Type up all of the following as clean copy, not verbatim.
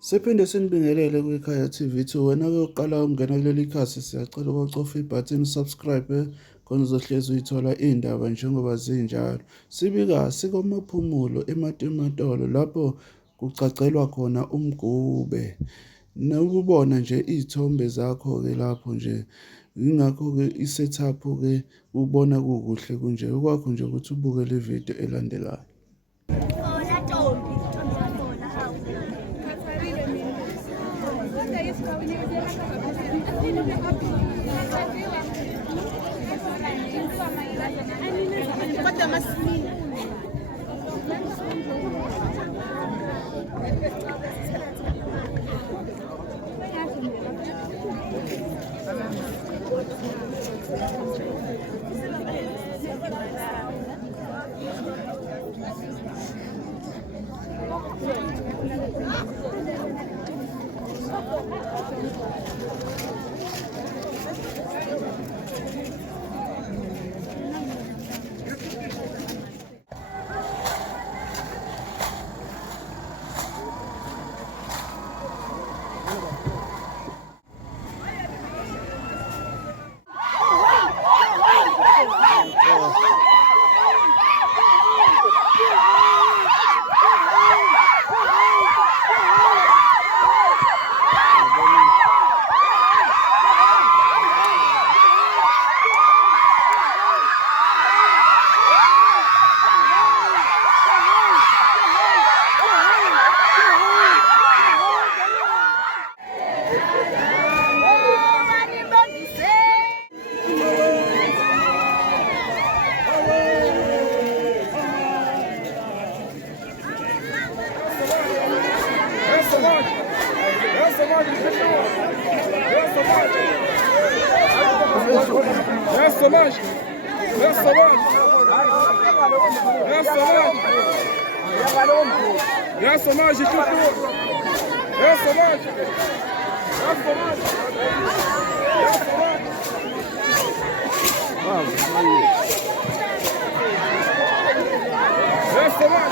Siphinde sinibingelele kwiKhaya TV2. Wena-ke uqala ukungena kuleli khasi, siyacela ukucofa ibhathini subscribe khona uzohlezi uyithola iy'ndaba njengoba zinjalo. Sibika sikomaphumulo ematematolo lapho kucacelwa khona umgube. Nokubona nje iy'thombe zakho-ke lapho nje. Yingakho-ke i-setup-ke ubona kukuhle kunje. Okwakho nje ukuthi ubuke le video elandelayo. يا سماج شوفوا يا سماج يا سماج يا سماج يا سماج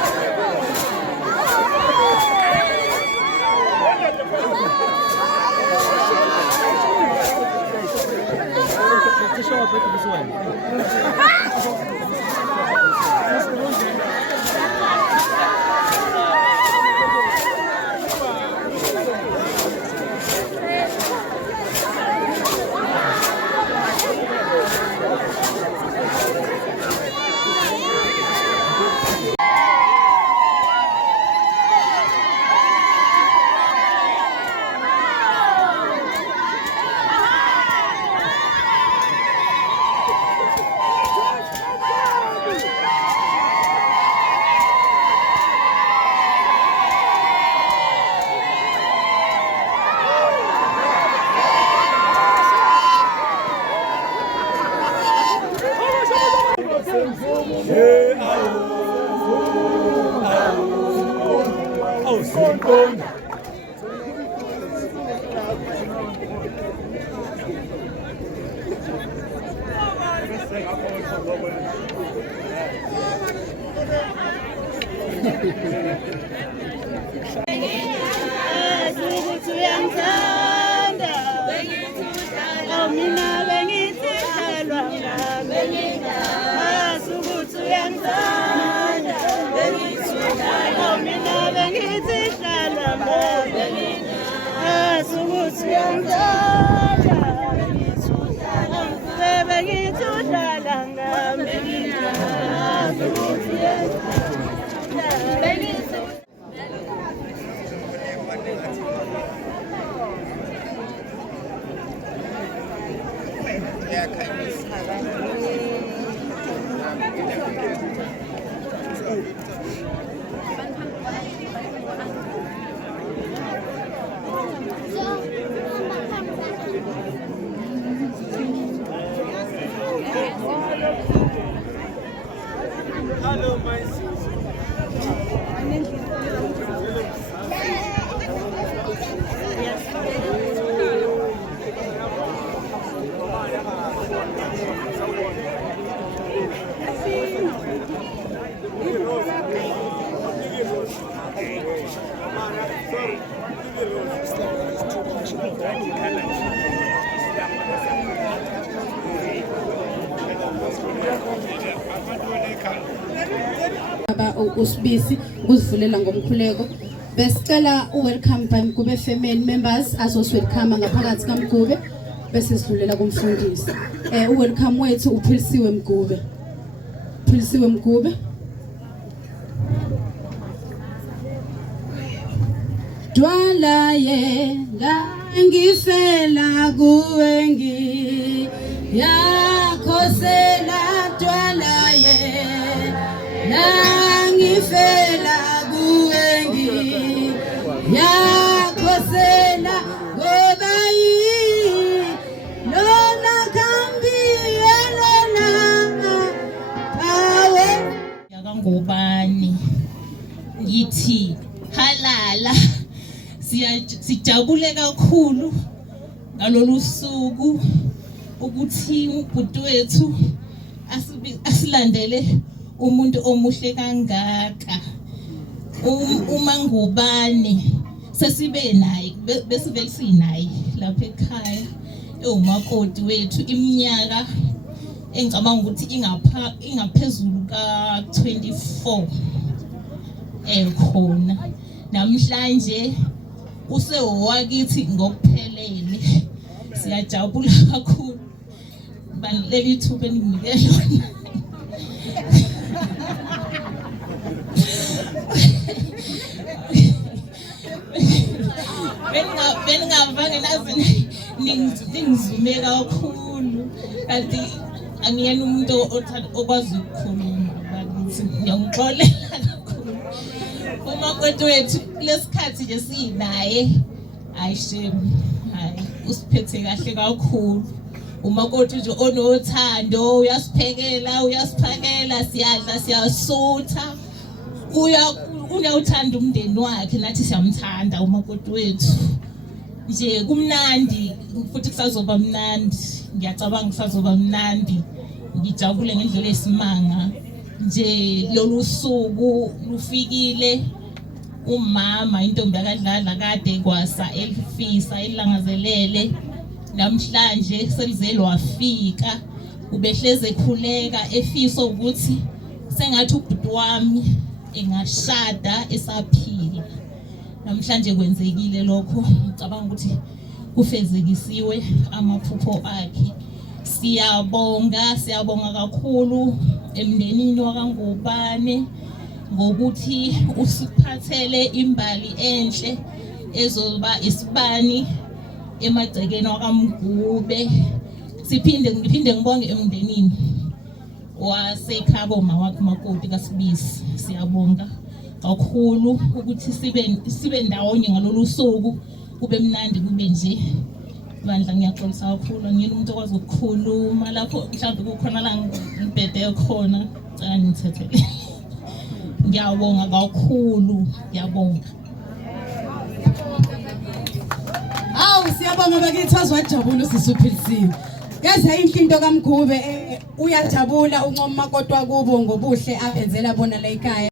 Hello, my sister. Usibisi ukuzivulela ngomkhuleko besicela welcome by Mgube family members azoswelcome ngaphakathi kaMgube bese sidlulela kumfundisi welcome wethu uPhilisiwe Mgube. Philisiwe Mgube. Dwala yela ngifela kuwe ngi yakhosela dwala yela ngifela kuwe ngi yakhosela ngoba lona kambi elona pawe yakangubani ngithi halala sijabule kakhulu ngalolu suku ukuthi ubhuti wethu asilandele umuntu omuhle kangaka uma ngubani sesibe naye besivele sinaye lapha ekhaya umakoti wethu iminyaka engicabanga ukuthi ingaphezulu ka 24 khona namhlanje usewakithi ngokuphelele siyajabula kakhulu baleli thuba eninginike lona beningavanga nazi ningizume kakhulu kanti angiyena umuntu okwazi ukukhuluma bakithi ngiyangixolela kakhulu umakoti wethu lesikhathi nje sinaye ayishem hayi usiphethe kahle kakhulu umakoti nje onothando uyasiphakela siyadla siyasutha uyawuthanda umndeni wakhe nathi siyamthanda umakoti wethu nje kumnandi futhi kusazoba mnandi ngiyacabanga kusazoba mnandi ngijabule ngendlela esimanga nje lolu suku lufikile umama intombi yakadlala kade kwasa elifisa elangazelele namhlanje selize wafika ubehleze ekhuleka efisa ukuthi sengathi ubhuti wami engashada esaphila namhlanje kwenzekile lokho ngicabanga ukuthi kufezekisiwe amaphupho akhe siyabonga kakhulu emndenini wakangubane ngokuthi usiphathele imbali enhle ezoba isibani emagcekeni wakaMgube ngiphinde ngibonge emndenini wasekhabo mawakhe makoti kaSibisi siyabonga kakhulu ukuthi sibe ndawonye ngalolu suku kube mnandi kube nje bandla ngiyaxolisa kakhulu ngiyena umuntu okwazi ukukhuluma lapho mhlawumbe kukhona la ngibhede khona cela ngithethele ngiyabonga kakhulu ngiyabonga siyabonga bakithi azwajabula usisuphilisiwe yazi ayinhle into kaMgube uyajabula uncoma kodwa kubo ngobuhle abenzela bona la ekhaya.